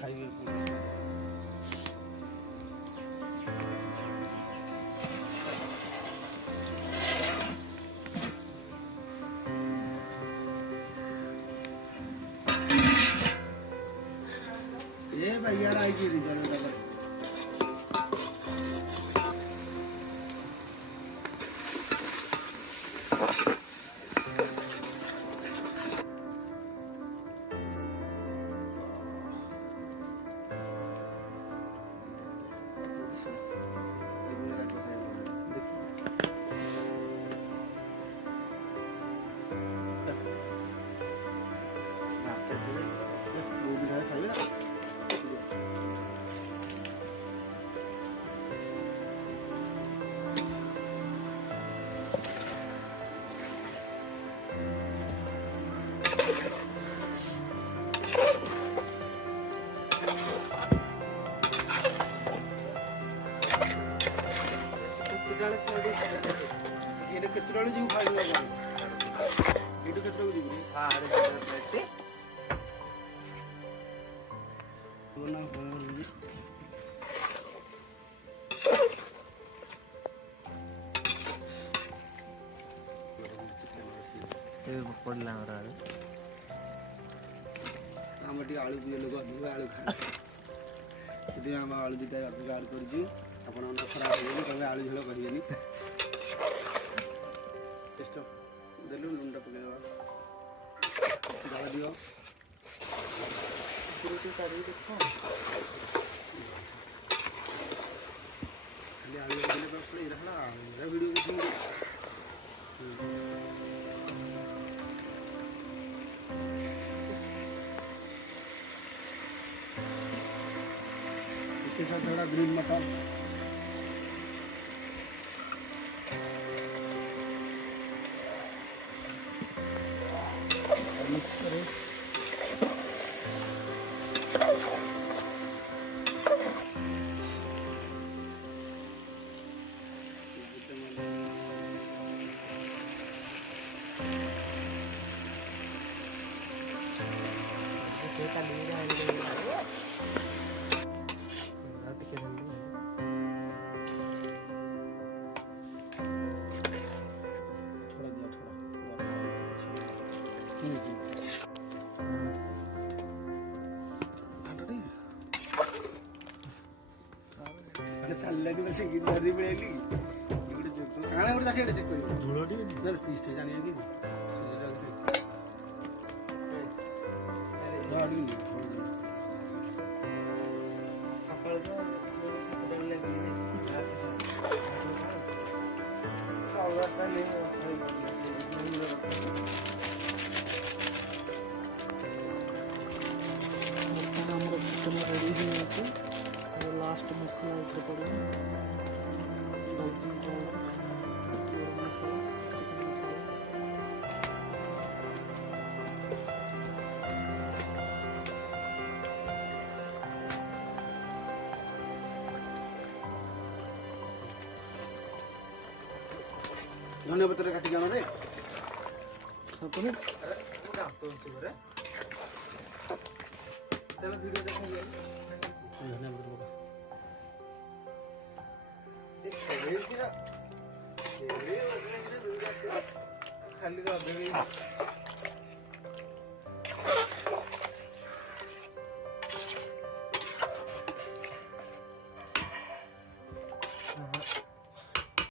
ଖାଇବେ ए भैया आइए କେତେବେଳେ ଯିବୁ ଖାଇଦେବା ଏଇଠୁ କେତେବେଳକୁ ଯିବୁ ପଡ଼ିଲା ଆମର ଆମେ ଟିକେ ଆଳୁ ପିଏ ଲୋକ ଅଧିକ ଆଳୁ ଖାଏ ସେଥିପାଇଁ ଆମେ ଆଳୁ ଦୁଇଟା ଅଧିକ ଆଳୁ କରିଛୁ ଆପଣଙ୍କ ଖରାପ ହେବେନି କହିବେ ଆଳୁ ଝୋଳ କରିବେନି ଟେଷ୍ଟ ଦେଲୁ ଲୁଣଟା ପକେଇଦେବା ଝାଳ ଦିଅ ଖାଲି ଆଳୁ ଦେଲେ ବସିଲେ ଏଇଟା ହେଲା ଭିଡ଼ିଓ ଦେଖିବୁ इसके साथ थोड़ा ग्रीन मटर मिक्स करें ଚାଲିଲାନି ବସିକି ଧରି ପଳେଇଲି କାଣା ଗୋଟେ ତାଠି ଚେକ୍ କରିବ ଝୋଳଟି ପିସ୍ଟା ଜାଣିବେ କି ସକାଳୁ ତ 7ଟା ଆମର ଚିକେନ୍ ରେଡ଼ି ହେଇଯାଇଛି लास्ट मसला इधर पड़ेगा दालचीनी पाउडर गरम मसाला चिकन मसाला धनिया पत्र काटी जाना रे सपने चलो वीडियो देखेंगे धनिया पत्र खाली